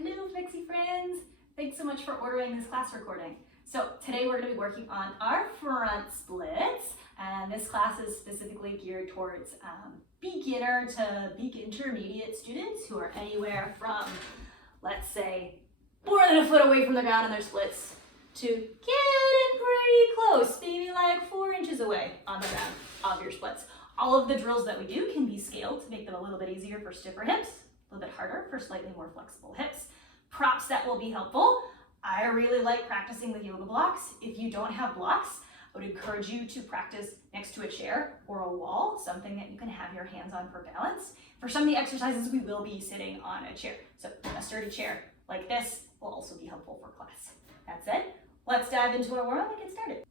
Hello Flexi friends! Thanks so much for ordering this class recording. So today we're going to be working on our front splits, and this class is specifically geared towards beginner to intermediate students who are anywhere from, let's say, more than a foot away from the ground in their splits to getting pretty close, maybe like 4 inches away on the ground of your splits. All of the drills that we do can be scaled to make them a little bit easier for stiffer hips, a little bit harder for slightly more flexible hips. Props that will be helpful. I really like practicing with yoga blocks. If you don't have blocks, I would encourage you to practice next to a chair or a wall, something that you can have your hands on for balance. For some of the exercises, we will be sitting on a chair. So a sturdy chair like this will also be helpful for class. That said, let's dive into our warm-up and get started.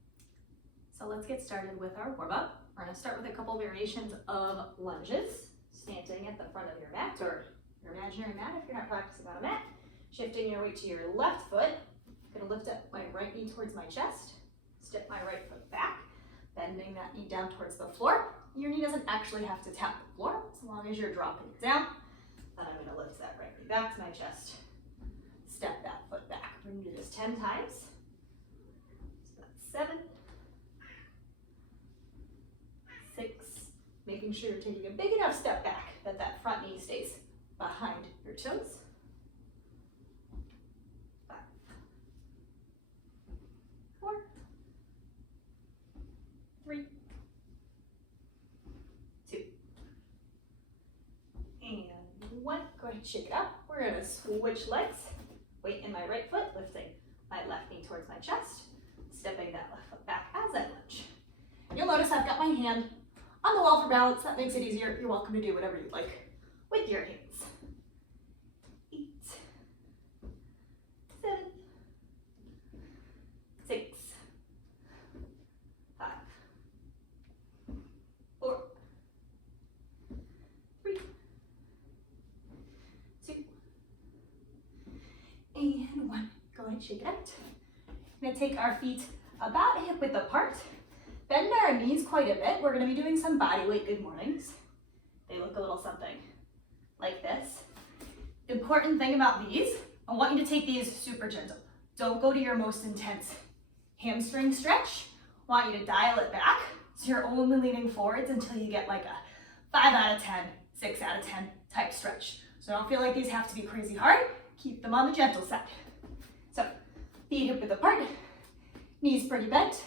So let's get started with our warm-up. We're going to start with a couple variations of lunges, standing at the front of your mat or your imaginary mat if you're not practicing on a mat. Shifting your weight to your left foot. I'm going to lift up my right knee towards my chest, step my right foot back, bending that knee down towards the floor. Your knee doesn't actually have to tap the floor as long as you're dropping it down. Then I'm going to lift that right knee back to my chest, step that foot back. We're going to do this 10 times. So that's 7, 6, making sure you're taking a big enough step back that that front knee stays behind your toes. 5, 4, 3, 2, and 1. Go ahead and shake it up. We're going to switch legs. Weight in my right foot, lifting my left knee towards my chest, stepping that left foot back as I lunge. You'll notice I've got my hand on the wall for balance. That makes it easier. You're welcome to do whatever you'd like with your hands. 8, 7, 6, 5, 4, 3, 2, and 1. Go ahead and shake it out. We're going to take our feet about hip width apart. Bend our knees quite a bit. We're going to be doing some body weight good mornings. They look a little something like this. Important thing about these, I want you to take these super gentle. Don't go to your most intense hamstring stretch. I want you to dial it back so you're only leaning forwards until you get like a 5 out of 10, 6 out of 10 type stretch. So don't feel like these have to be crazy hard. Keep them on the gentle side. So feet hip width apart, knees pretty bent.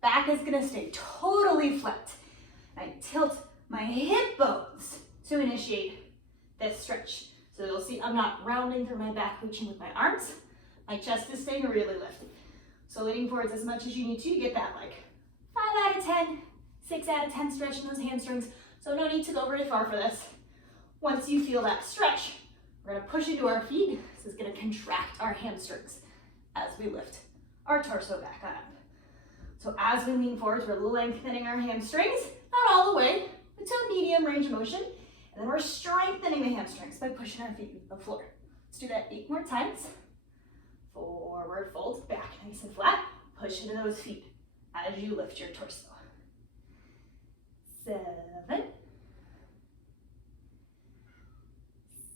Back is gonna stay totally flat. I tilt my hip bones to initiate this stretch. So you'll see I'm not rounding through my back, reaching with my arms. My chest is staying really lifted. So leaning forwards as much as you need to get that like 5 out of 10, 6 out of 10 stretch in those hamstrings. So no need to go very far for this. Once you feel that stretch, we're gonna push into our feet. This is gonna contract our hamstrings as we lift our torso back up. So as we lean forwards, we're lengthening our hamstrings, not all the way, but to a medium range of motion. And then we're strengthening the hamstrings by pushing our feet into the floor. Let's do that 8 more times. Forward fold, back nice and flat. Push into those feet as you lift your torso. 7,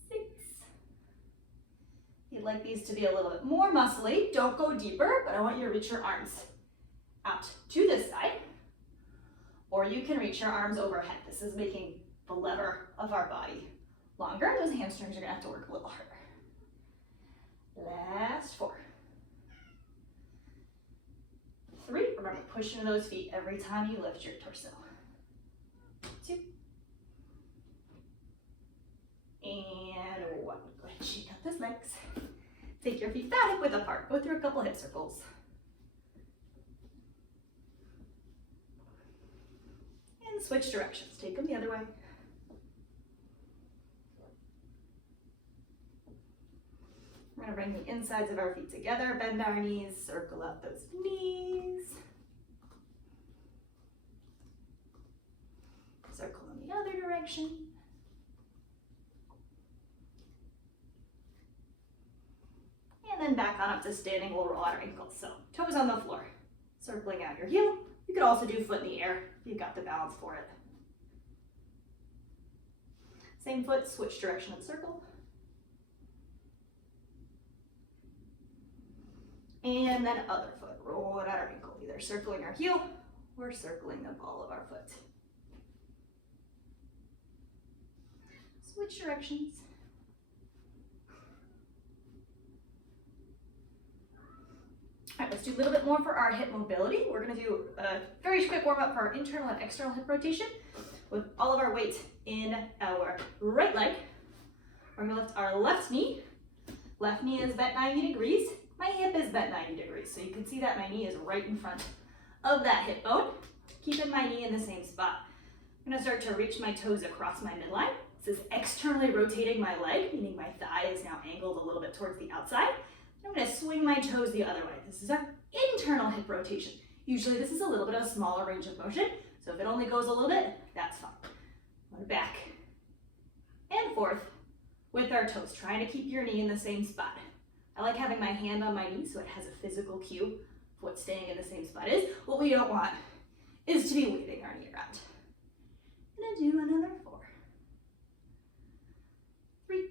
6. You'd like these to be a little bit more muscly. Don't go deeper, but I want you to reach your arms out to this side, or you can reach your arms overhead. This is making the lever of our body longer. Those hamstrings are gonna have to work a little harder. Last 4, 3. Remember, push into those feet every time you lift your torso. 2, and 1. Go ahead and shake out those legs. Take your feet that hip width apart. Go through a couple hip circles. Switch directions. Take them the other way. We're going to bring the insides of our feet together, bend our knees, circle out those knees. Circle in the other direction. And then back on up to standing, we'll roll out our ankles. So toes on the floor, circling out your heel. You could also do foot in the air if you've got the balance for it. Same foot, switch direction and circle. And then other foot, roll it at our ankle, either circling our heel or circling the ball of our foot. Switch directions. All right, let's do a little bit more for our hip mobility. We're gonna do a very quick warm up for our internal and external hip rotation with all of our weight in our right leg. We're gonna lift our left knee. Left knee is bent 90 degrees. My hip is bent 90 degrees. So you can see that my knee is right in front of that hip bone. Keeping my knee in the same spot. I'm gonna start to reach my toes across my midline. This is externally rotating my leg, meaning my thigh is now angled a little bit towards the outside. I'm gonna swing my toes the other way. This is our internal hip rotation. Usually this is a little bit of a smaller range of motion. So if it only goes a little bit, that's fine. We're back and forth with our toes, trying to keep your knee in the same spot. I like having my hand on my knee so it has a physical cue of what staying in the same spot is. What we don't want is to be waving our knee around. I'm gonna do another 4, 3,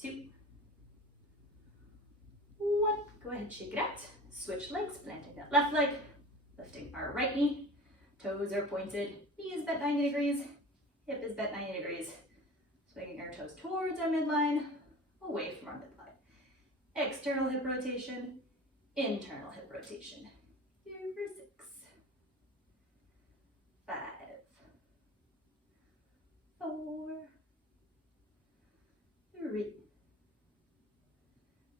2, 1. Go ahead, shake it out. Switch legs, planting that left leg, lifting our right knee. Toes are pointed, knee is bent 90 degrees, hip is bent 90 degrees. Swinging our toes towards our midline, away from our midline. External hip rotation, internal hip rotation. Here for 6, 5, 4, 3,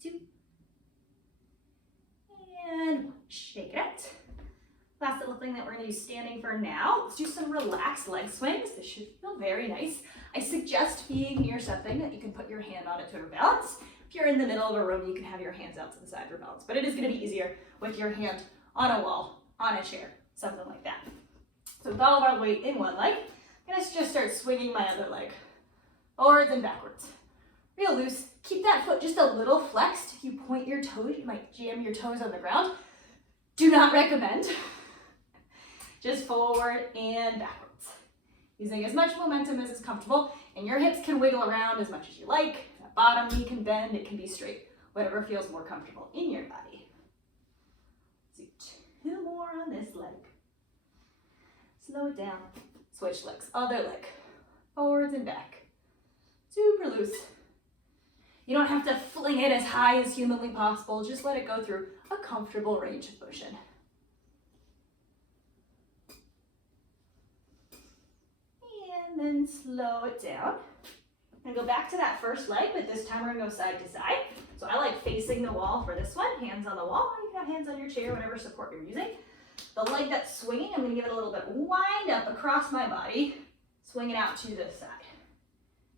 2, and 1. Shake it out. Last little thing that we're going to use standing for now. Let's do some relaxed leg swings. This should feel very nice. I suggest being near something that you can put your hand on it to balance. If you're in the middle of a room, you can have your hands out to the side for balance, but it is going to be easier with your hand on a wall, on a chair, something like that. So with all of our weight in one leg, I'm going to just start swinging my other leg forwards and backwards. Real loose. Keep that foot just a little flexed. If you point your toes, you might jam your toes on the ground. Do not recommend. Just forward and backwards. Using as much momentum as is comfortable, and your hips can wiggle around as much as you like. That bottom knee can bend, it can be straight. Whatever feels more comfortable in your body. Let's do 2 more on this leg. Slow it down. Switch legs, other leg. Forwards and back. Super loose. You don't have to fling it as high as humanly possible. Just let it go through a comfortable range of motion. And then slow it down. And go back to that first leg, but this time we're gonna go side to side. So I like facing the wall for this one, hands on the wall, or you can have hands on your chair, whatever support you're using. The leg that's swinging, I'm gonna give it a little bit wind up across my body, swing it out to the side.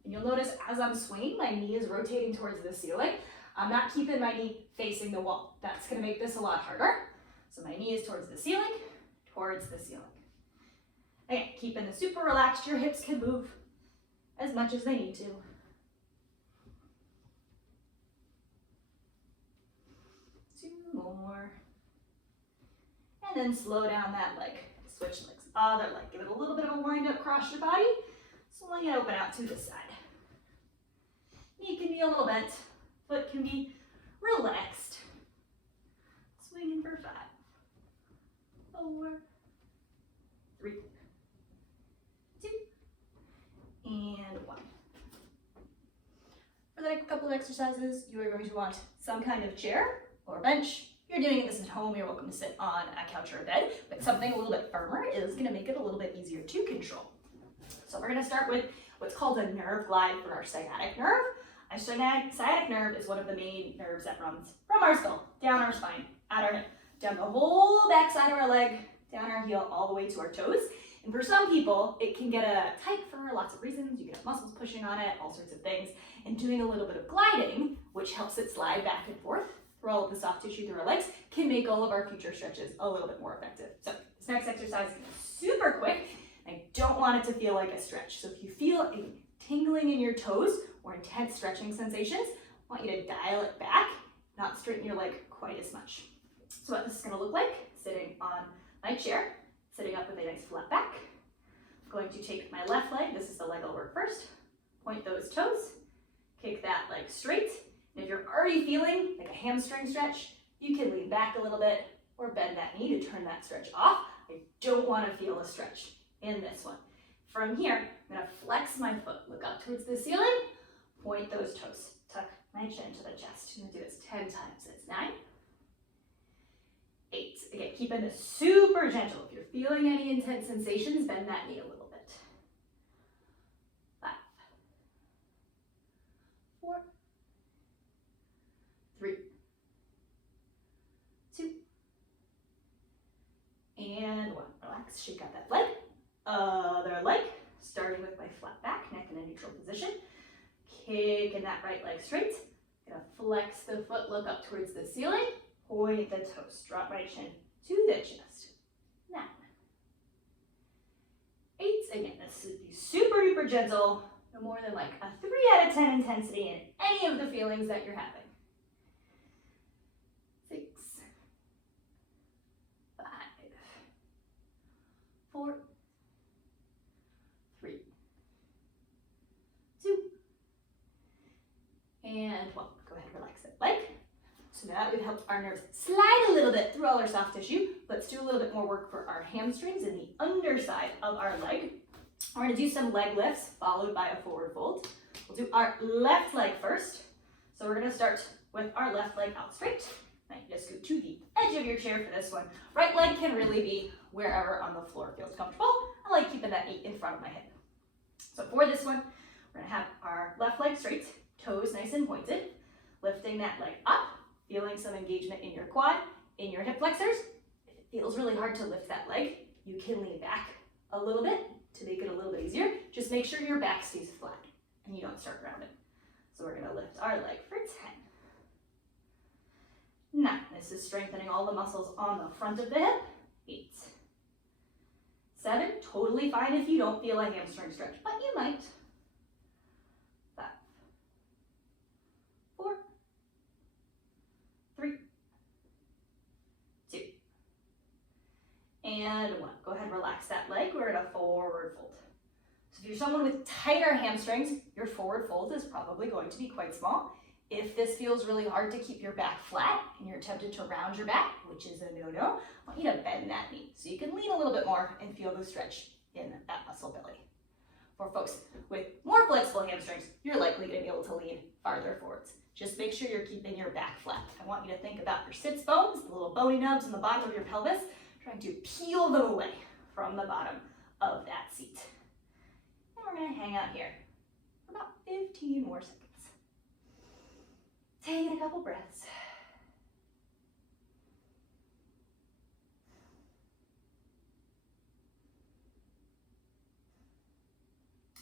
And you'll notice as I'm swinging, my knee is rotating towards the ceiling. I'm not keeping my knee facing the wall. That's gonna make this a lot harder. So my knee is towards the ceiling, towards the ceiling. Again, keeping it super relaxed, your hips can move as much as they need to. Two more. And then slow down that leg. Switch legs, other leg. Give it a little bit of a wind up across your body. Swing it open out to the side. Knee can be a little bent. Foot can be relaxed. Swinging for 5, 4, 3, 2, and 1. For the next couple of exercises, you are going to want some kind of chair or bench. If you're doing this at home, you're welcome to sit on a couch or a bed, but something a little bit firmer is going to make it a little bit easier to control. So we're going to start with what's called a nerve glide for our sciatic nerve. Our sciatic nerve is one of the main nerves that runs from our skull, down our spine, at our hip, down the whole back side of our leg, down our heel, all the way to our toes. And for some people, it can get tight for lots of reasons. You can have muscles pushing on it, all sorts of things. And doing a little bit of gliding, which helps it slide back and forth through all of the soft tissue through our legs, can make all of our future stretches a little bit more effective. So this next exercise is super quick. I don't want it to feel like a stretch. So if you feel a tingling in your toes or intense stretching sensations, I want you to dial it back, not straighten your leg quite as much. So what this is going to look like, sitting on my chair, sitting up with a nice flat back. I'm going to take my left leg, this is the leg I'll work first, point those toes, kick that leg straight, And if you're already feeling like a hamstring stretch, you can lean back a little bit or bend that knee to turn that stretch off. I don't want to feel a stretch in this one. From here, I'm going to flex my foot, look up towards the ceiling, point those toes, tuck my chin to the chest. I'm going to do this 10 times. It's 9, 8. Again, keeping this super gentle. If you're feeling any intense sensations, bend that knee a little bit. 5, 4, 3, 2, and 1. Relax, shake out that leg. Other leg, starting with my flat back, neck in a neutral position. Kicking that right leg straight. Gonna flex the foot, look up towards the ceiling. Point the toes, drop my chin to the chest. 9, 8. Again, this should be super duper gentle. No more than like a 3 out of 10 intensity in any of the feelings that you're having. 6, 5, 4, 3, 2, and 1. Go ahead and relax that leg. So now that we've helped our nerves slide a little bit through all our soft tissue, let's do a little bit more work for our hamstrings in the underside of our leg. We're going to do some leg lifts followed by a forward fold. We'll do our left leg first. So we're going to start with our left leg out straight. Now you just scoot to the edge of your chair for this one. Right leg can really be wherever on the floor feels comfortable. I like keeping that knee in front of my hip. So for this one, we're going to have our left leg straight, toes nice and pointed, lifting that leg up, feeling some engagement in your quad, in your hip flexors. If it feels really hard to lift that leg, you can lean back a little bit to make it a little bit easier. Just make sure your back stays flat and you don't start rounding. So we're going to lift our leg for 10. 9. This is strengthening all the muscles on the front of the hip. 8. 7. Totally fine if you don't feel a hamstring stretch, but you might. 5, 4, 3, 2, and 1. Go ahead and relax that leg. We're in a forward fold. So if you're someone with tighter hamstrings, your forward fold is probably going to be quite small. If this feels really hard to keep your back flat and you're tempted to round your back, which is a no-no, I want you to bend that knee so you can lean a little bit more and feel the stretch in that muscle belly. For folks with more flexible hamstrings, you're likely to be able to lean farther forwards. Just make sure you're keeping your back flat. I want you to think about your sits bones, the little bony nubs in the bottom of your pelvis, trying to peel them away from the bottom of that seat. And we're going to hang out here for about 15 more seconds. Taking a couple breaths.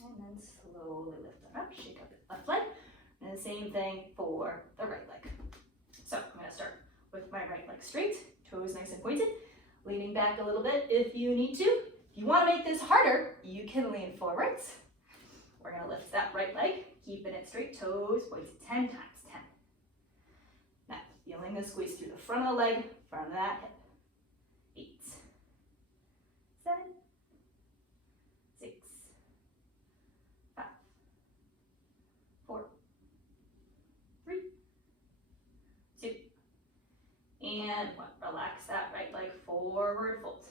And then slowly lift them up, shake up the left leg. And the same thing for the right leg. So I'm going to start with my right leg straight, toes nice and pointed, leaning back a little bit if you need to. If you want to make this harder, you can lean forwards. We're going to lift that right leg, keeping it straight, toes pointed 10 times. 10. Now, feeling the squeeze through the front of the leg, front of that hip. 8, 7, 6, 5, 4, 3, 2, and 1. Relax that right leg, forward fold.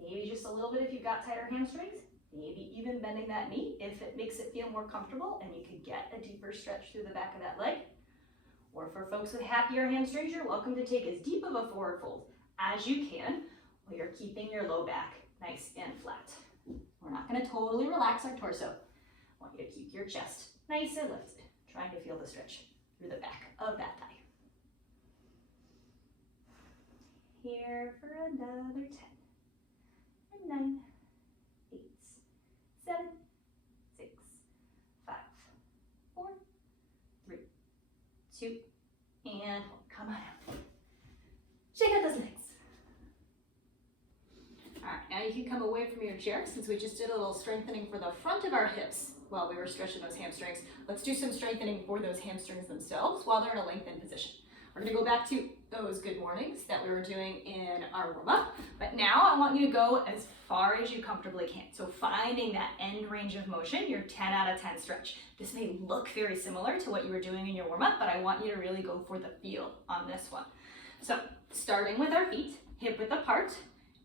Maybe just a little bit if you've got tighter hamstrings. Maybe even bending that knee if it makes it feel more comfortable and you can get a deeper stretch through the back of that leg. Or for folks with happier hamstrings, you're welcome to take as deep of a forward fold as you can while you're keeping your low back nice and flat. We're not going to totally relax our torso. I want you to keep your chest nice and lifted, trying to feel the stretch through the back of that thigh. Here for another 10. And 9, 8, 7, 6, 5, 4, 3, 2, and come on out. Shake out those legs. All right, now you can come away from your chair since we just did a little strengthening for the front of our hips while we were stretching those hamstrings. Let's do some strengthening for those hamstrings themselves while they're in a lengthened position. We're gonna go back to those good mornings that we were doing in our warm-up, but now I want you to go as far as you comfortably can. So finding that end range of motion, your 10 out of 10 stretch. This may look very similar to what you were doing in your warm-up, but I want you to really go for the feel on this one. So starting with our feet, hip width apart,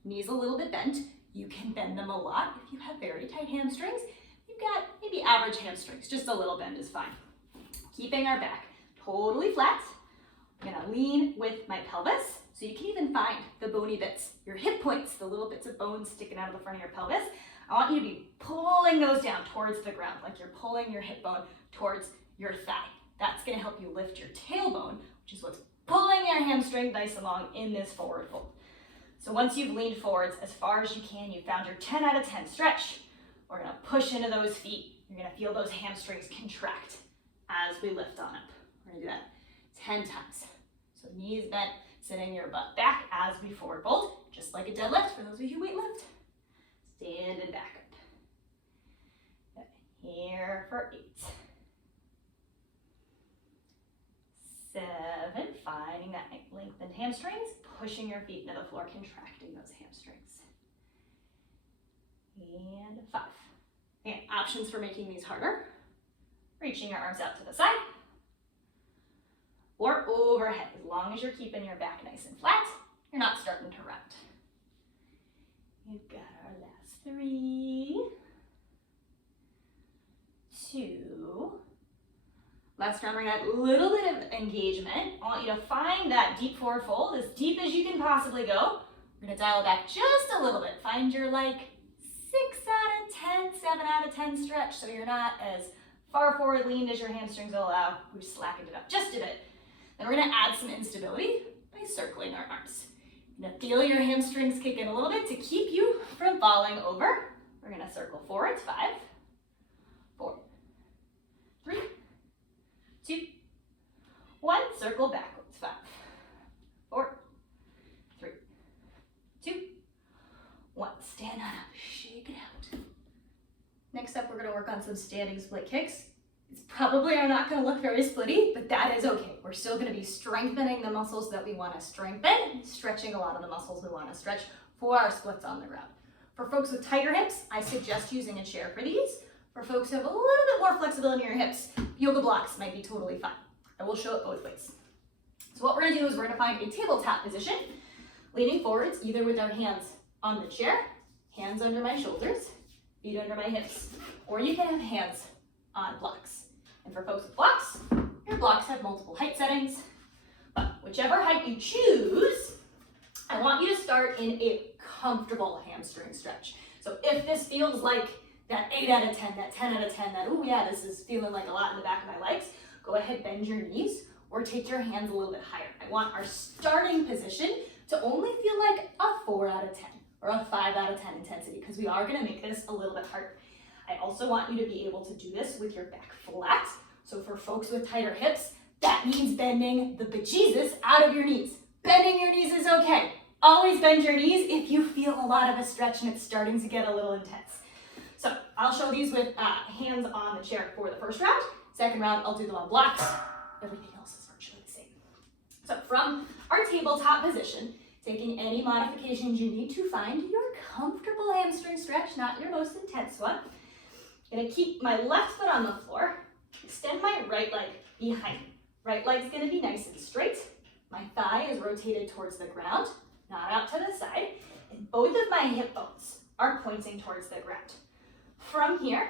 knees a little bit bent. You can bend them a lot if you have very tight hamstrings. You've got maybe average hamstrings, just a little bend is fine. Keeping our back totally flat. I'm gonna lean with my pelvis, so you can even find the bony bits, your hip points, the little bits of bone sticking out of the front of your pelvis. I want you to be pulling those down towards the ground, like you're pulling your hip bone towards your thigh. That's gonna help you lift your tailbone, which is what's pulling your hamstring nice along in this forward fold. So once you've leaned forwards as far as you can, you found your 10 out of 10 stretch, we're gonna push into those feet. You're gonna feel those hamstrings contract as we lift on up. We're gonna do that 10 times. So knees bent, sitting your butt back as we forward fold, just like a deadlift for those of you who weight lift. Stand and back up. Here for 8. 7, finding that lengthened hamstrings, pushing your feet into the floor, contracting those hamstrings. And 5. And options for making these harder. Reaching your arms out to the side. Or overhead, as long as you're keeping your back nice and flat, you're not starting to round. We've got our last 3, 2. Last round, we're gonna add a little bit of engagement. I want you to find that deep forward fold, as deep as you can possibly go. We're gonna dial it back just a little bit. Find your 6 out of 10, 7 out of 10 stretch, so you're not as far forward leaned as your hamstrings will allow. We've slackened it up just a bit. Then we're gonna add some instability by circling our arms. You're gonna feel your hamstrings kick in a little bit to keep you from falling over. We're gonna circle forwards, 5, 4, 3, 2, 1. Circle backwards, 5, 4, 3, 2, 1. Stand on up, shake it out. Next up, we're gonna work on some standing split kicks. It's probably are not gonna look very splitty, but that is okay. We're still gonna be strengthening the muscles that we wanna strengthen, stretching a lot of the muscles we wanna stretch for our splits on the ground. For folks with tighter hips, I suggest using a chair for these. For folks who have a little bit more flexibility in your hips, yoga blocks might be totally fine. I will show it both ways. So what we're gonna do is we're gonna find a tabletop position, leaning forwards, either with our hands on the chair, hands under my shoulders, feet under my hips, or you can have hands on blocks. And for folks with blocks, your blocks have multiple height settings, but whichever height you choose, I want you to start in a comfortable hamstring stretch. So if this feels like that 8 out of 10, that 10 out of 10, that, oh yeah, this is feeling like a lot in the back of my legs, go ahead, bend your knees, or take your hands a little bit higher. I want our starting position to only feel like a 4 out of 10 or a 5 out of 10 intensity, because we are gonna make this a little bit harder. I also want you to be able to do this with your back flat. So for folks with tighter hips, that means bending the bejesus out of your knees. Bending your knees is okay. Always bend your knees if you feel a lot of a stretch and it's starting to get a little intense. So I'll show these with hands on the chair for the first round. Second round, I'll do them on blocks. Everything else is virtually the same. So from our tabletop position, taking any modifications you need to find your comfortable hamstring stretch, not your most intense one. Gonna keep my left foot on the floor, extend my right leg behind me. Right leg's gonna be nice and straight. My thigh is rotated towards the ground, not out to the side, and both of my hip bones are pointing towards the ground. From here,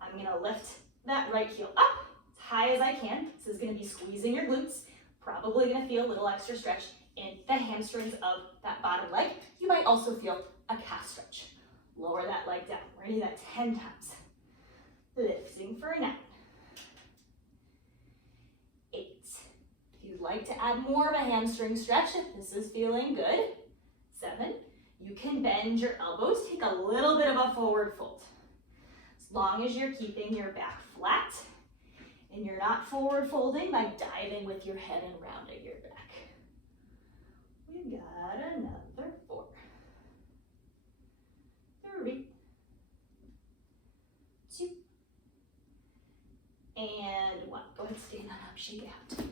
I'm gonna lift that right heel up as high as I can. This is gonna be squeezing your glutes, probably gonna feel a little extra stretch in the hamstrings of that bottom leg. You might also feel a calf stretch. Lower that leg down. We're gonna do that 10 times. Lifting for 9. 8. If you'd like to add more of a hamstring stretch, if this is feeling good, 7. You can bend your elbows, take a little bit of a forward fold. As long as you're keeping your back flat and you're not forward folding by diving with your head and rounding your back. We've got another 4. 3. 2. And 1. Go ahead, stand on up, shake it out.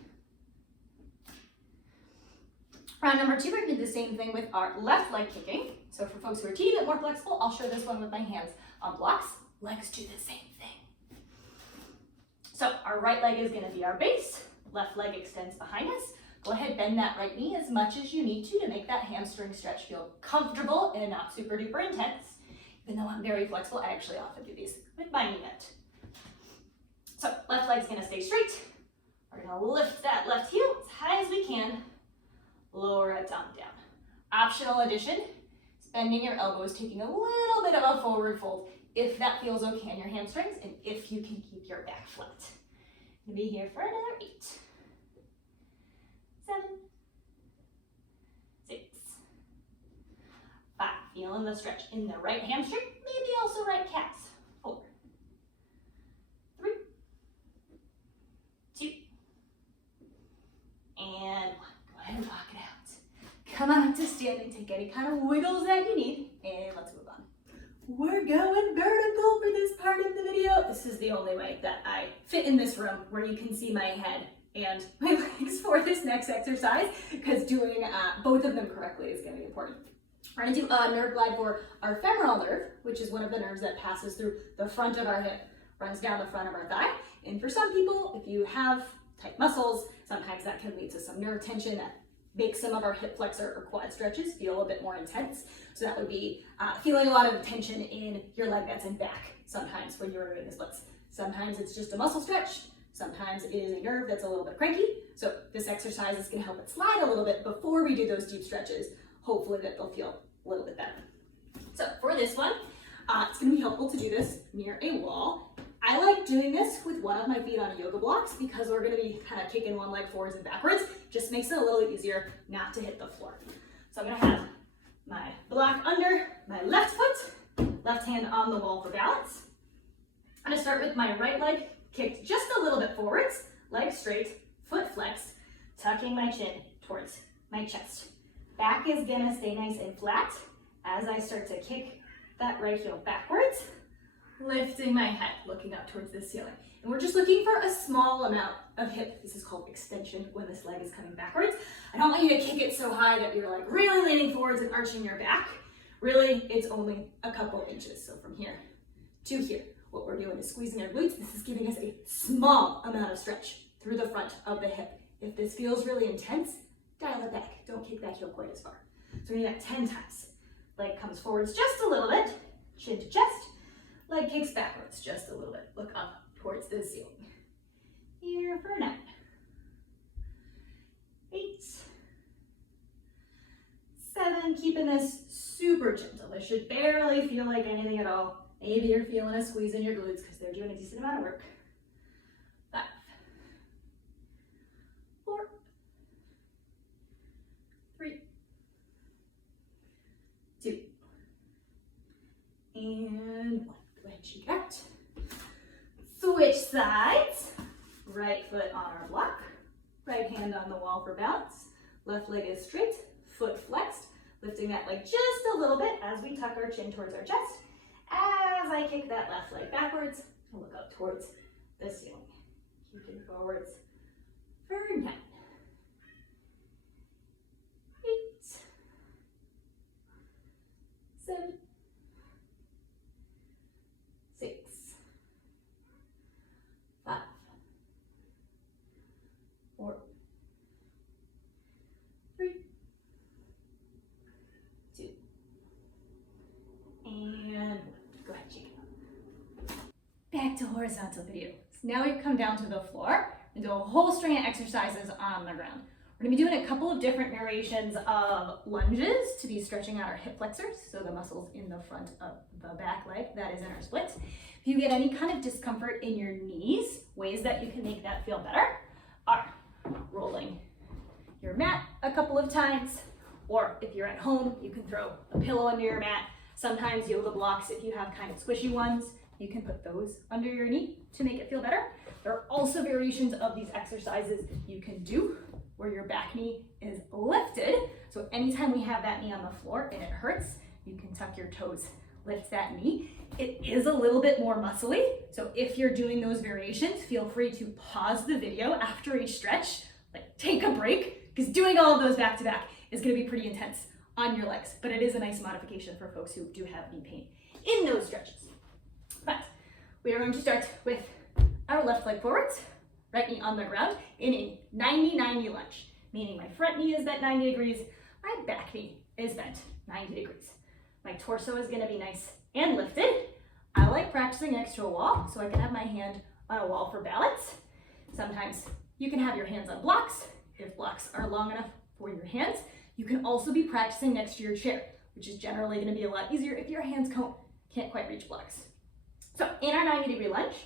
Round number 2, we're gonna do the same thing with our left leg kicking. So for folks who are a teeny bit more flexible, I'll show this one with my hands on blocks. Legs do the same thing. So our right leg is gonna be our base, left leg extends behind us. Go ahead, bend that right knee as much as you need to make that hamstring stretch feel comfortable and not super duper intense. Even though I'm very flexible, I actually often do these with my knee bent. So left leg's gonna stay straight. We're gonna lift that left heel as high as we can. Lower it down. Optional addition is bending your elbows, taking a little bit of a forward fold if that feels okay on your hamstrings and if you can keep your back flat. We'll be here for another 8, 7, 6, 5. Feeling the stretch in the right hamstring, maybe also right calves. 4, 3, 2, and 1. Go ahead and rock it out. Come on up to standing, take any kind of wiggles that you need, and let's move on. We're going vertical for this part of the video. This is the only way that I fit in this room where you can see my head and my legs for this next exercise, because doing both of them correctly is going to be important. We're going to do a nerve glide for our femoral nerve, which is one of the nerves that passes through the front of our hip, runs down the front of our thigh. And for some people, if you have tight muscles, sometimes that can lead to some nerve tension that makes some of our hip flexor or quad stretches feel a bit more intense. So that would be feeling a lot of tension in your leg that's in back sometimes when you're doing the splits. Sometimes it's just a muscle stretch. Sometimes it is a nerve that's a little bit cranky. So this exercise is going to help it slide a little bit before we do those deep stretches. Hopefully that they'll feel a little bit better. So for this one, it's going to be helpful to do this near a wall. I like doing this with one of my feet on yoga blocks because we're going to be kind of kicking one leg forwards and backwards. Just makes it a little easier not to hit the floor. So I'm going to have my block under my left foot, left hand on the wall for balance. I'm going to start with my right leg kicked just a little bit forwards, leg straight, foot flexed, tucking my chin towards my chest. Back is going to stay nice and flat as I start to kick that right heel backwards. Lifting my head, looking up towards the ceiling. And we're just looking for a small amount of hip. This is called extension when this leg is coming backwards. I don't want you to kick it so high that you're like really leaning forwards and arching your back. Really, it's only a couple inches. So from here to here, what we're doing is squeezing our glutes. This is giving us a small amount of stretch through the front of the hip. If this feels really intense, dial it back. Don't kick that heel quite as far. So we're gonna do that 10 times. Leg comes forwards just a little bit, chin to chest. Leg kicks backwards just a little bit. Look up towards the ceiling. Here for 9, 8, 7. Keeping this super gentle. This should barely feel like anything at all. Maybe you're feeling a squeeze in your glutes because they're doing a decent amount of work. 5, 4, 3, 2, and 1. Go ahead and shake out. Switch sides. Right foot on our block. Right hand on the wall for balance. Left leg is straight, foot flexed. Lifting that leg just a little bit as we tuck our chin towards our chest. As I kick that left leg backwards, I'll look up towards the ceiling. Kicking forwards for 9, 8, 7, 6, 5, 4, 3, 2, and 1. Go ahead, shake it up. Back to horizontal video. So now we've come down to the floor and do a whole string of exercises on the ground. We're going to be doing a couple of different variations of lunges to be stretching out our hip flexors, so the muscles in the front of the back leg, that is in our splits. If you get any kind of discomfort in your knees, ways that you can make that feel better are rolling your mat a couple of times, or if you're at home, you can throw a pillow under your mat. Sometimes yoga blocks, if you have kind of squishy ones, you can put those under your knee to make it feel better. There are also variations of these exercises you can do where your back knee is lifted. So anytime we have that knee on the floor and it hurts, you can tuck your toes, lift that knee. It is a little bit more muscly. So if you're doing those variations, feel free to pause the video after each stretch, like take a break, because doing all of those back to back is gonna be pretty intense on your legs, but it is a nice modification for folks who do have knee pain in those stretches. But we are going to start with our left leg forwards, right knee on the ground in a 90-90 lunge, meaning my front knee is bent 90 degrees, my back knee is bent 90 degrees. My torso is gonna be nice and lifted. I like practicing next to a wall so I can have my hand on a wall for balance. Sometimes you can have your hands on blocks if blocks are long enough for your hands. You can also be practicing next to your chair, which is generally gonna be a lot easier if your hands can't quite reach blocks. So in our 90-degree lunge,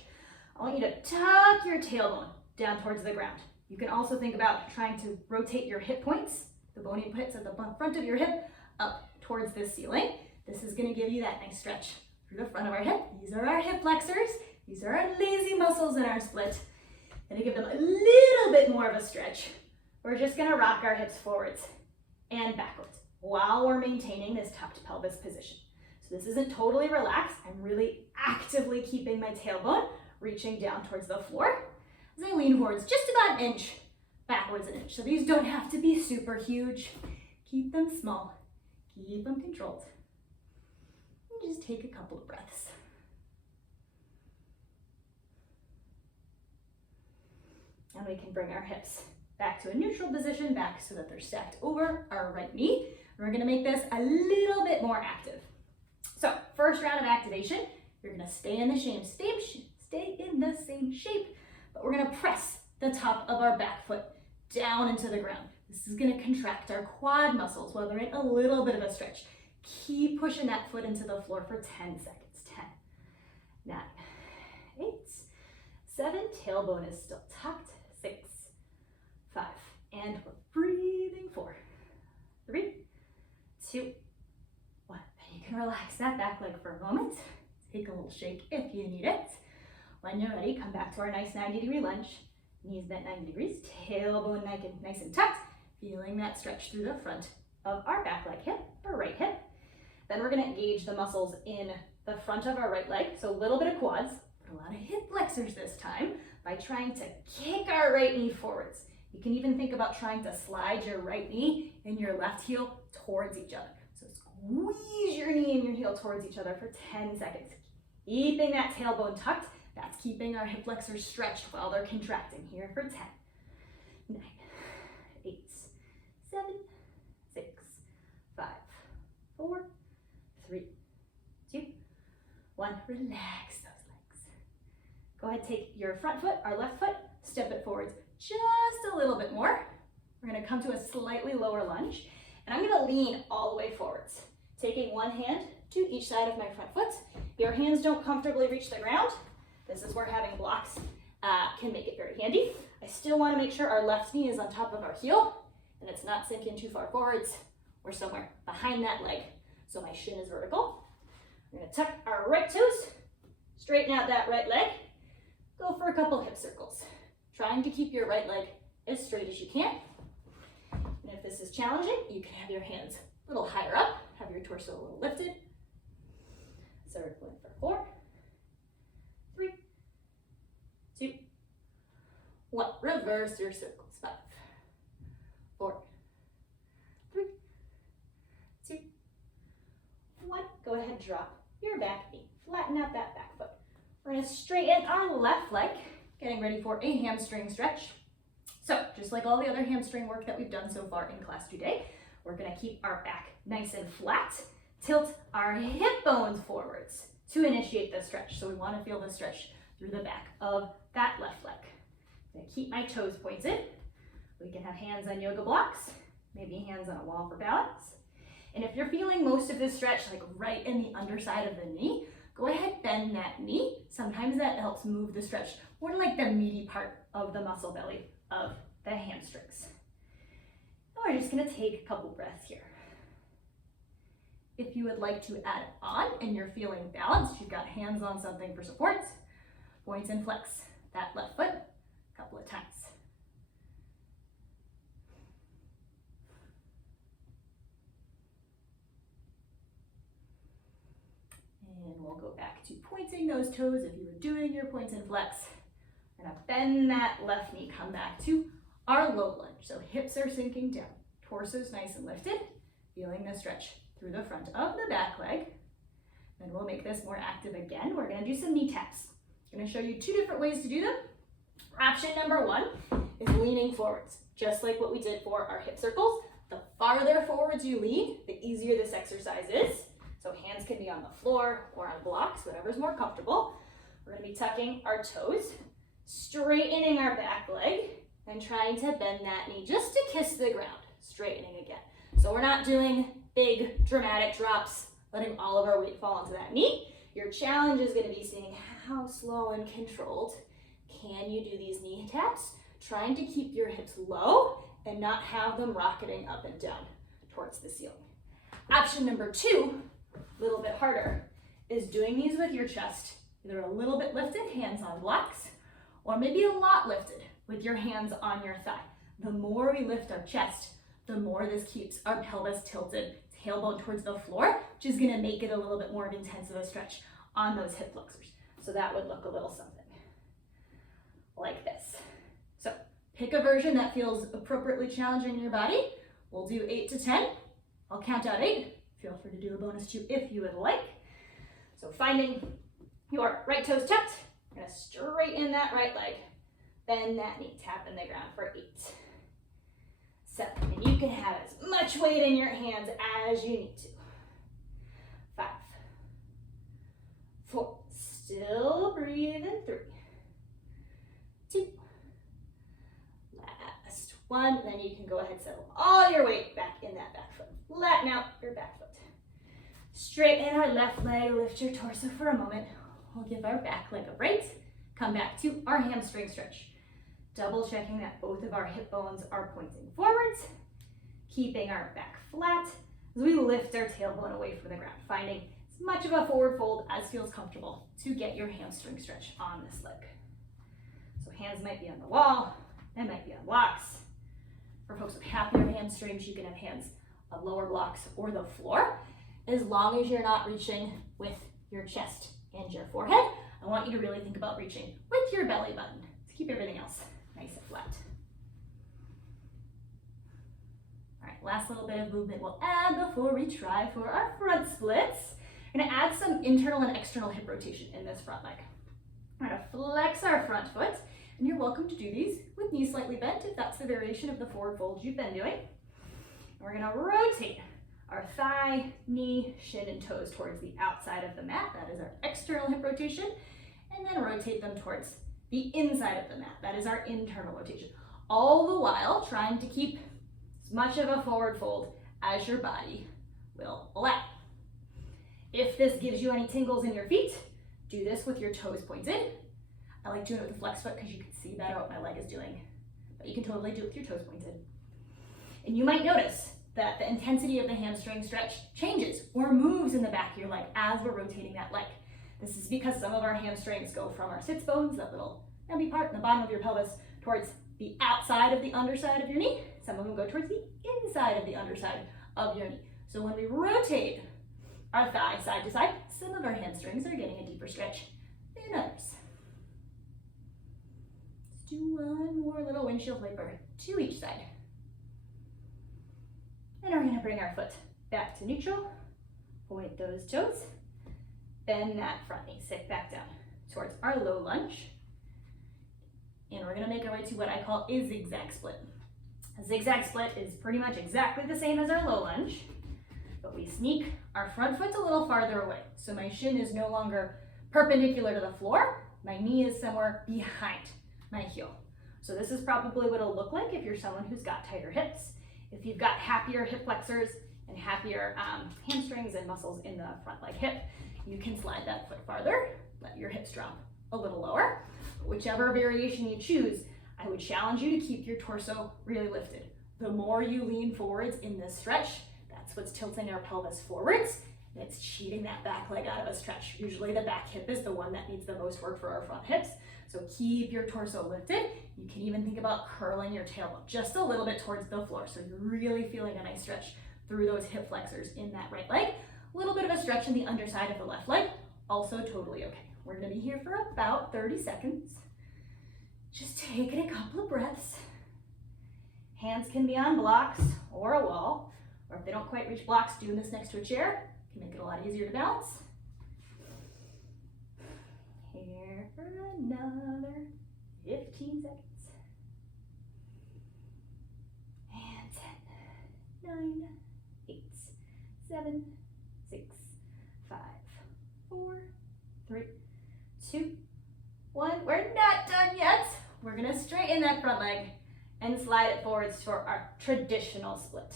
I want you to tuck your tailbone down towards the ground. You can also think about trying to rotate your hip points, the bony pits at the front of your hip, up towards the ceiling. This is gonna give you that nice stretch through the front of our hip. These are our hip flexors. These are our lazy muscles in our split. Gonna give them a little bit more of a stretch. We're just gonna rock our hips forwards and backwards while we're maintaining this tucked pelvis position. So this isn't totally relaxed. I'm really actively keeping my tailbone reaching down towards the floor as I lean forwards just about an inch, backwards an inch. So these don't have to be super huge. Keep them small, keep them controlled. And just take a couple of breaths. And we can bring our hips back to a neutral position, back so that they're stacked over our right knee. We're gonna make this a little bit more active. So first round of activation, you're gonna stay in the same shape, but we're gonna press the top of our back foot down into the ground. This is gonna contract our quad muscles while they're in a little bit of a stretch. Keep pushing that foot into the floor for 10 seconds. 10, 9, 8, 7, tailbone is still tucked. 6, 5, and we're breathing. 4, 3, 2, 1. And you can relax that back leg for a moment. Take a little shake if you need it. When you're ready, come back to our nice 90-degree lunge. Knees bent 90 degrees, tailbone nice and tucked, feeling that stretch through the front of our back leg hip, or right hip. Then we're gonna engage the muscles in the front of our right leg, so a little bit of quads, but a lot of hip flexors this time by trying to kick our right knee forwards. You can even think about trying to slide your right knee and your left heel towards each other. So squeeze your knee and your heel towards each other for 10 seconds. Keeping that tailbone tucked, that's keeping our hip flexors stretched while they're contracting. Here for 10, 9, 8, 7, 6, 5, 4, 3, 2, 1. Relax those legs. Go ahead, take your front foot, our left foot, step it forwards just a little bit more. We're gonna come to a slightly lower lunge, and I'm gonna lean all the way forwards, taking one hand to each side of my front foot. If your hands don't comfortably reach the ground, this is where having blocks can make it very handy. I still wanna make sure our left knee is on top of our heel, and it's not sinking too far forwards or somewhere behind that leg. So my shin is vertical. We're gonna tuck our right toes, straighten out that right leg, go for a couple hip circles. Trying to keep your right leg as straight as you can. And if this is challenging, you can have your hands a little higher up, have your torso a little lifted. Circling for 4, 3, 2, 1. Reverse your circles. 5, 4, 3, 2, 1. Go ahead, drop your back knee. Flatten out that back foot. We're gonna straighten our left leg, getting ready for a hamstring stretch. So just like all the other hamstring work that we've done so far in class today, we're gonna keep our back nice and flat, tilt our hip bones forwards to initiate the stretch. So we wanna feel the stretch through the back of that left leg. I'm gonna keep my toes pointed. We can have hands on yoga blocks, maybe hands on a wall for balance. And if you're feeling most of this stretch like right in the underside of the knee, go ahead, bend that knee. Sometimes that helps move the stretch more like the meaty part of the muscle belly of the hamstrings. And we're just gonna take a couple breaths here. If you would like to add on and you're feeling balanced, you've got hands on something for support, points and flex that left foot a couple of times. And we'll go back to pointing those toes if you were doing your points and flex. We're gonna bend that left knee, come back to our low lunge. So hips are sinking down, Torso's nice and lifted, feeling the stretch through the front of the back leg. Then we'll make this more active again. We're gonna do some knee taps. I'm gonna show you two different ways to do them. Option number one is leaning forwards, just like what we did for our hip circles. The farther forwards you lean, the easier this exercise is. So hands can be on the floor or on blocks, whatever's more comfortable. We're gonna be tucking our toes, straightening our back leg, and trying to bend that knee just to kiss the ground, straightening again. So we're not doing big dramatic drops, letting all of our weight fall onto that knee. Your challenge is gonna be seeing how slow and controlled can you do these knee taps, trying to keep your hips low and not have them rocketing up and down towards the ceiling. Option number two, a little bit harder, is doing these with your chest, either a little bit lifted, hands on blocks, or maybe a lot lifted with your hands on your thigh. The more we lift our chest, the more this keeps our pelvis tilted, tailbone towards the floor, which is gonna make it a little bit more intense of a stretch on those hip flexors. So that would look a little something like this. So pick a version that feels appropriately challenging in your body. We'll do 8 to 10. I'll count out 8. Feel free to do a bonus 2 if you would like. So finding your right toes tucked, you're gonna straighten that right leg, bend that knee, tap in the ground for 8, 7, and you can have as much weight in your hands as you need to. 5, 4, still breathing, 3, 2, last 1, then you can go ahead and settle all your weight back in that back foot. Flatten out your back foot. Straighten our left leg, lift your torso for a moment. We'll give our back leg a break. Come back to our hamstring stretch. Double checking that both of our hip bones are pointing forwards, keeping our back flat as we lift our tailbone away from the ground, finding as much of a forward fold as feels comfortable to get your hamstring stretch on this leg. So hands might be on the wall, they might be on blocks. For folks with happier hamstrings, you can have hands on lower blocks or the floor, as long as you're not reaching with your chest and your forehead. I want you to really think about reaching with your belly button to keep everything else nice and flat. All right, last little bit of movement we'll add before we try for our front splits. We're gonna add some internal and external hip rotation in this front leg. We're gonna flex our front foot, and you're welcome to do these with knees slightly bent if that's the variation of the forward folds you've been doing. And we're gonna rotate our thigh, knee, shin, and toes towards the outside of the mat. That is our external hip rotation. And then rotate them towards the inside of the mat. That is our internal rotation. All the while trying to keep as much of a forward fold as your body will allow. If this gives you any tingles in your feet, do this with your toes pointed. I like doing it with the flex foot because you can see better what my leg is doing, but you can totally do it with your toes pointed. And you might notice that the intensity of the hamstring stretch changes or moves in the back of your leg as we're rotating that leg. This is because some of our hamstrings go from our sits bones, that little heavy part in the bottom of your pelvis, towards the outside of the underside of your knee. Some of them go towards the inside of the underside of your knee. So when we rotate our thigh side to side, some of our hamstrings are getting a deeper stretch than others. Let's do one more little windshield wiper to each side. And we're gonna bring our foot back to neutral, point those toes, bend that front knee, sit back down towards our low lunge. And we're gonna make our way to what I call a zigzag split. A zigzag split is pretty much exactly the same as our low lunge, but we sneak our front foot a little farther away. So my shin is no longer perpendicular to the floor, my knee is somewhere behind my heel. So this is probably what it'll look like if you're someone who's got tighter hips. If you've got happier hip flexors and happier hamstrings and muscles in the front leg hip, you can slide that foot farther, let your hips drop a little lower. Whichever variation you choose, I would challenge you to keep your torso really lifted. The more you lean forwards in this stretch, that's what's tilting our pelvis forwards, and it's cheating that back leg out of a stretch. Usually the back hip is the one that needs the most work for our front hips. So keep your torso lifted. You can even think about curling your tailbone just a little bit towards the floor. So you're really feeling a nice stretch through those hip flexors in that right leg. A little bit of a stretch in the underside of the left leg, also totally okay. We're gonna be here for about 30 seconds. Just taking a couple of breaths. Hands can be on blocks or a wall, or if they don't quite reach blocks, doing this next to a chair can make it a lot easier to balance. Here for another 15 seconds. And 10, 9, 8, 7, 6, 5, 4, 3, 2, 1. We're not done yet. We're gonna straighten that front leg and slide it forwards for our traditional split.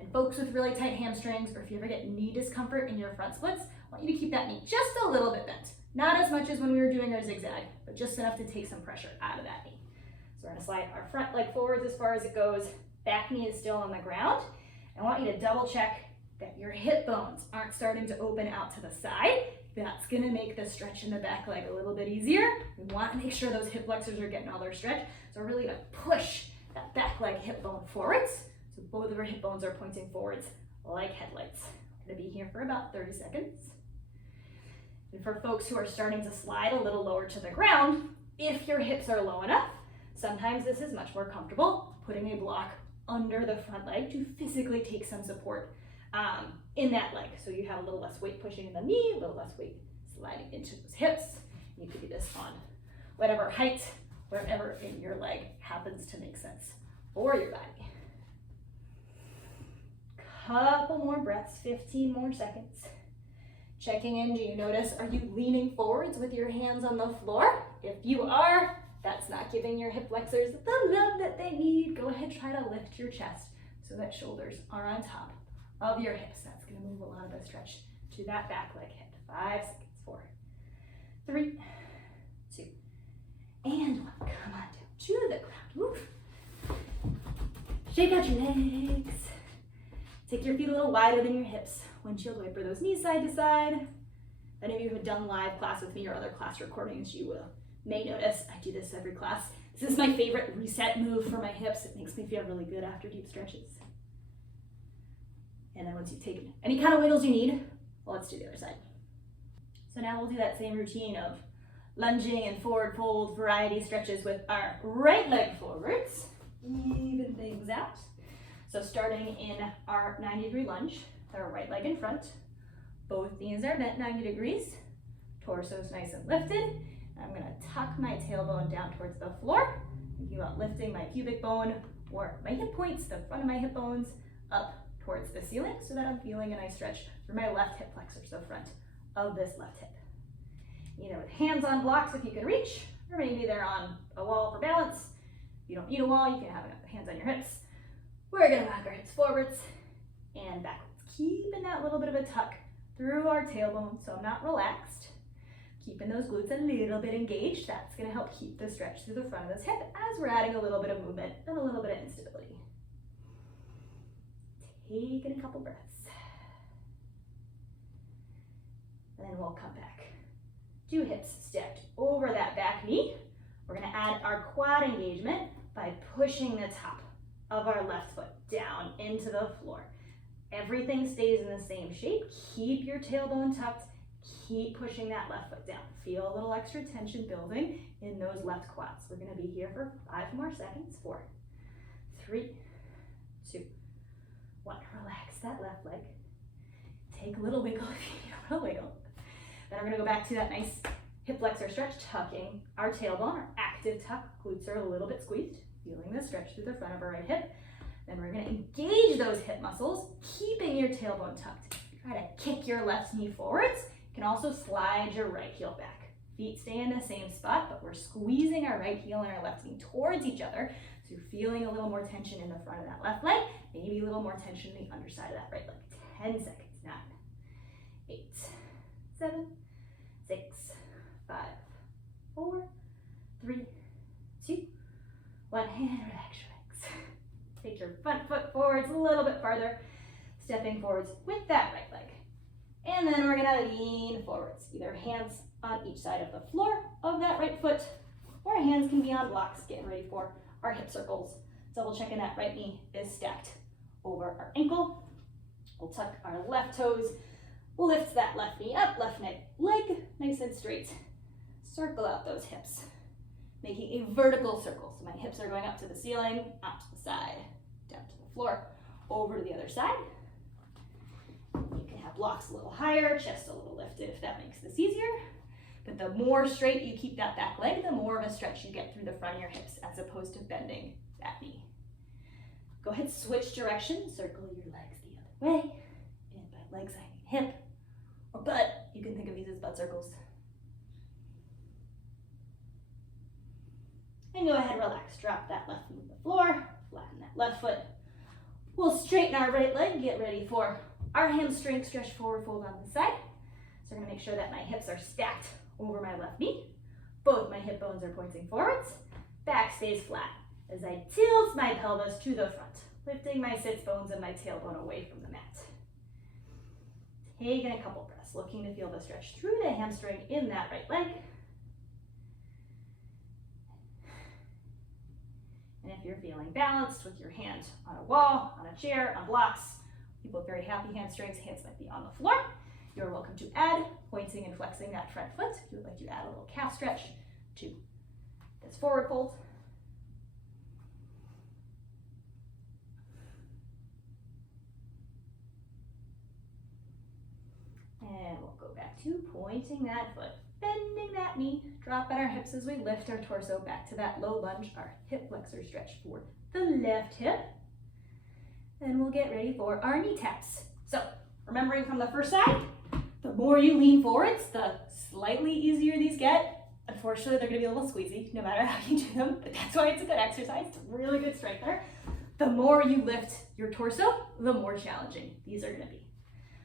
And folks with really tight hamstrings, or if you ever get knee discomfort in your front splits, I want you to keep that knee just a little bit bent. Not as much as when we were doing our zigzag, but just enough to take some pressure out of that knee. So we're gonna slide our front leg forwards as far as it goes. Back knee is still on the ground. I want you to double check that your hip bones aren't starting to open out to the side. That's gonna make the stretch in the back leg a little bit easier. We want to make sure those hip flexors are getting all their stretch. So we're really gonna push that back leg hip bone forwards. So both of our hip bones are pointing forwards like headlights. We're gonna be here for about 30 seconds. And for folks who are starting to slide a little lower to the ground, if your hips are low enough, sometimes this is much more comfortable, putting a block under the front leg to physically take some support in that leg. So you have a little less weight pushing in the knee, a little less weight sliding into those hips. You could do this on whatever height, wherever in your leg happens to make sense for your body. Couple more breaths, 15 more seconds. Checking in, do you notice, are you leaning forwards with your hands on the floor? If you are, that's not giving your hip flexors the love that they need. Go ahead, try to lift your chest so that shoulders are on top of your hips. That's gonna move a lot of the stretch to that back leg hip. 5 seconds, 4, 3, 2, and 1. Come on down to the ground. Woof. Shake out your legs. Take your feet a little wider than your hips. Windshield wiper those knees side to side. If any of you have done live class with me or other class recordings, you may notice I do this every class. This is my favorite reset move for my hips. It makes me feel really good after deep stretches. And then once you've taken any kind of wiggles you need, well, let's do the other side. So now we'll do that same routine of lunging and forward fold variety stretches with our right leg forwards. Even things out. So starting in our 90-degree lunge, with our right leg in front, both knees are bent 90 degrees, torso's nice and lifted. I'm gonna tuck my tailbone down towards the floor, thinking about lifting my pubic bone or my hip points, the front of my hip bones, up towards the ceiling so that I'm feeling a nice stretch through my left hip flexors, the front of this left hip. Either with hands on blocks if you can reach, or maybe they're on a wall for balance. If you don't need a wall, you can have hands on your hips. We're gonna rock our hips forwards and backwards, keeping that little bit of a tuck through our tailbone so I'm not relaxed. Keeping those glutes a little bit engaged. That's gonna help keep the stretch through the front of this hip as we're adding a little bit of movement and a little bit of instability. Taking a couple breaths. And then we'll come back. 2 hips stacked over that back knee. We're gonna add our quad engagement by pushing the top of our left foot down into the floor. Everything stays in the same shape. Keep your tailbone tucked. Keep pushing that left foot down. Feel a little extra tension building in those left quads. We're gonna be here for 5 more seconds. 4, 3, 2, 1. Relax that left leg. Take a little wiggle if you need a little wiggle. Then we're gonna go back to that nice hip flexor stretch, tucking our tailbone, our active tuck. Glutes are a little bit squeezed. Feeling the stretch through the front of our right hip. Then we're gonna engage those hip muscles, keeping your tailbone tucked. Try to kick your left knee forwards. You can also slide your right heel back. Feet stay in the same spot, but we're squeezing our right heel and our left knee towards each other. So you're feeling a little more tension in the front of that left leg, maybe a little more tension in the underside of that right leg. 10 seconds, 9, 8, 7, 6, 5, 4, 3, 2, 1, and relax your legs. Take your front foot forwards a little bit farther, stepping forwards with that right leg. And then we're gonna lean forwards, either hands on each side of the floor of that right foot, or hands can be on blocks, getting ready for our hip circles. Double checking that right knee is stacked over our ankle. We'll tuck our left toes, lift that left knee up, left leg nice and straight. Circle out those hips. making a vertical circle. So my hips are going up to the ceiling, out to the side, down to the floor, over to the other side. You can have blocks a little higher, chest a little lifted if that makes this easier. But the more straight you keep that back leg, the more of a stretch you get through the front of your hips as opposed to bending that knee. Go ahead, switch direction, circle your legs the other way. And by legs, I mean hip or butt. You can think of these as butt circles. And go ahead, relax. Drop that left foot to the floor, flatten that left foot. We'll straighten our right leg, get ready for our hamstring stretch forward fold on the side. So I'm gonna make sure that my hips are stacked over my left knee. Both my hip bones are pointing forwards. Back stays flat as I tilt my pelvis to the front, lifting my sits bones and my tailbone away from the mat. Taking a couple breaths, looking to feel the stretch through the hamstring in that right leg. And if you're feeling balanced with your hand on a wall, on a chair, on blocks, people with very happy hamstrings, hands might be on the floor. You're welcome to add pointing and flexing that front foot. If you would like to add a little calf stretch to this forward fold. And we'll go back to pointing that foot, bending that knee, dropping our hips as we lift our torso back to that low lunge, our hip flexor stretch for the left hip. And we'll get ready for our knee taps. So remembering from the first side, the more you lean forwards, the slightly easier these get. Unfortunately, they're gonna be a little squeezy no matter how you do them, but that's why it's a good exercise. It's a really good strengthener. The more you lift your torso, the more challenging these are gonna be.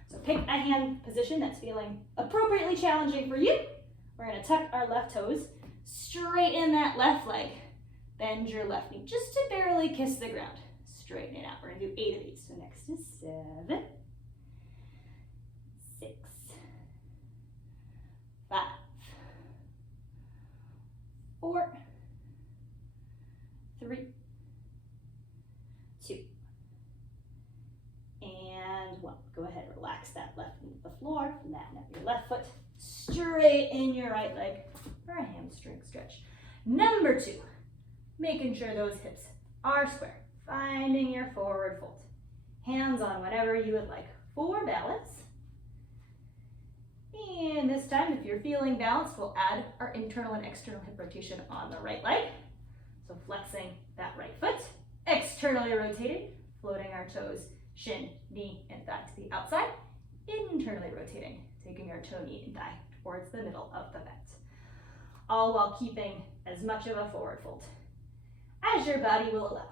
So pick a hand position that's feeling appropriately challenging for you. We're gonna tuck our left toes, straighten that left leg, bend your left knee just to barely kiss the ground. Straighten it out. We're gonna do 8 of these. So next is 7, 6, 5, 4, 3, 2, and 1. Go ahead, relax that left knee to the floor, flatten up your left foot, straighten your right leg for a hamstring stretch. Number 2, making sure those hips are square, finding your forward fold. Hands on whatever you would like for balance. And this time, if you're feeling balanced, we'll add our internal and external hip rotation on the right leg. So flexing that right foot, externally rotating, floating our toes, shin, knee, and thigh to the outside, internally rotating, taking our toe, knee, and thigh towards the middle of the mat. All while keeping as much of a forward fold as your body will allow.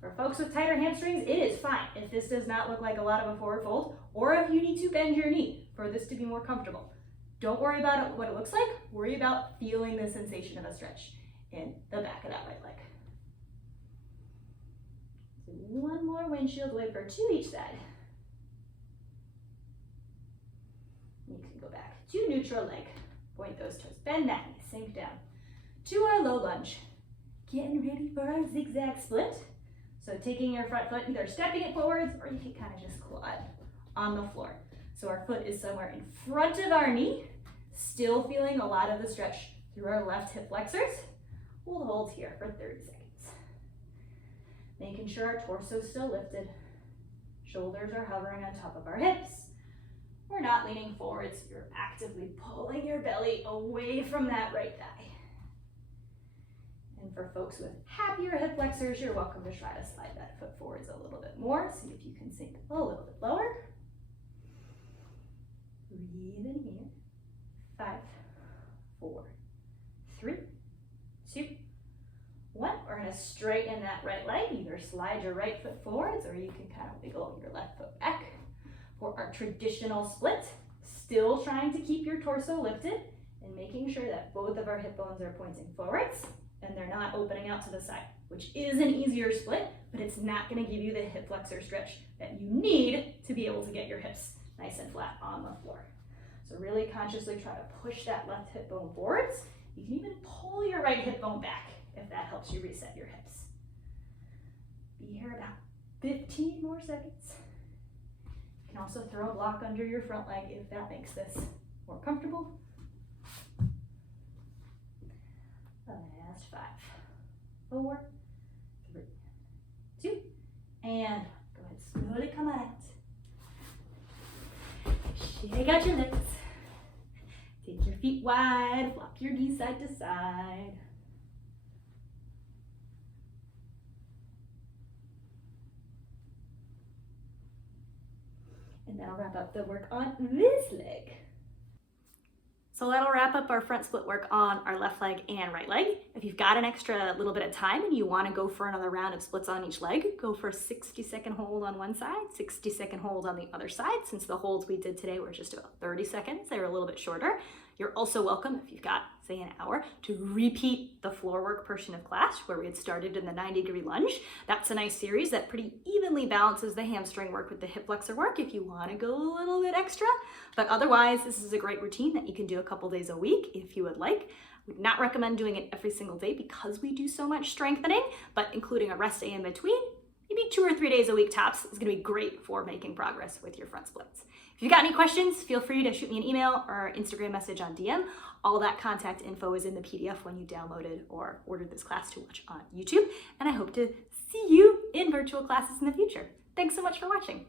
For folks with tighter hamstrings, it is fine if this does not look like a lot of a forward fold, or if you need to bend your knee for this to be more comfortable. Don't worry about what it looks like, worry about feeling the sensation of a stretch in the back of that right leg. So one more windshield wiper to each side. You can go back to neutral leg, point those toes, bend that knee, sink down to our low lunge. Getting ready for our zigzag split. So taking your front foot, either stepping it forwards, or you can kind of just quad on the floor. So our foot is somewhere in front of our knee, still feeling a lot of the stretch through our left hip flexors. We'll hold here for 30 seconds. Making sure our torso is still lifted. Shoulders are hovering on top of our hips. We're not leaning forwards. You're actively pulling your belly away from that right thigh. And for folks with happier hip flexors, you're welcome to try to slide that foot forwards a little bit more. See if you can sink a little bit lower. Breathe in here. 5, 4, 3, 2, 1. We're going to straighten that right leg. Either slide your right foot forwards, or you can kind of wiggle your left foot back for our traditional split. Still trying to keep your torso lifted and making sure that both of our hip bones are pointing forwards and they're not opening out to the side, which is an easier split, but it's not going to give you the hip flexor stretch that you need to be able to get your hips nice and flat on the floor. So really consciously try to push that left hip bone forwards. You can even pull your right hip bone back if that helps you reset your hips. Be here about 15 more seconds. You can also throw a block under your front leg if that makes this more comfortable. last 5, 4, 3, 2, and go ahead, slowly come on out. Shake out your legs. Take your feet wide, flop your knees side to side. And that'll wrap up the work on this leg. So that'll wrap up our front split work on our left leg and right leg. If you've got an extra little bit of time and you want to go for another round of splits on each leg, go for a 60-second hold on one side, 60-second hold on the other side. Since the holds we did today were just about 30 seconds, they were a little bit shorter. You're also welcome, if you've got, say, an hour, to repeat the floor work portion of class where we had started in the 90-degree lunge. That's a nice series that pretty evenly balances the hamstring work with the hip flexor work if you want to go a little bit extra. But otherwise, this is a great routine that you can do a couple days a week if you would like. Would not recommend doing it every single day because we do so much strengthening, but including a rest day in between, maybe 2 or 3 days a week tops, is going to be great for making progress with your front splits. If you've got any questions, feel free to shoot me an email or Instagram message on DM. All that contact info is in the PDF when you downloaded or ordered this class to watch on YouTube. And I hope to see you in virtual classes in the future. Thanks so much for watching.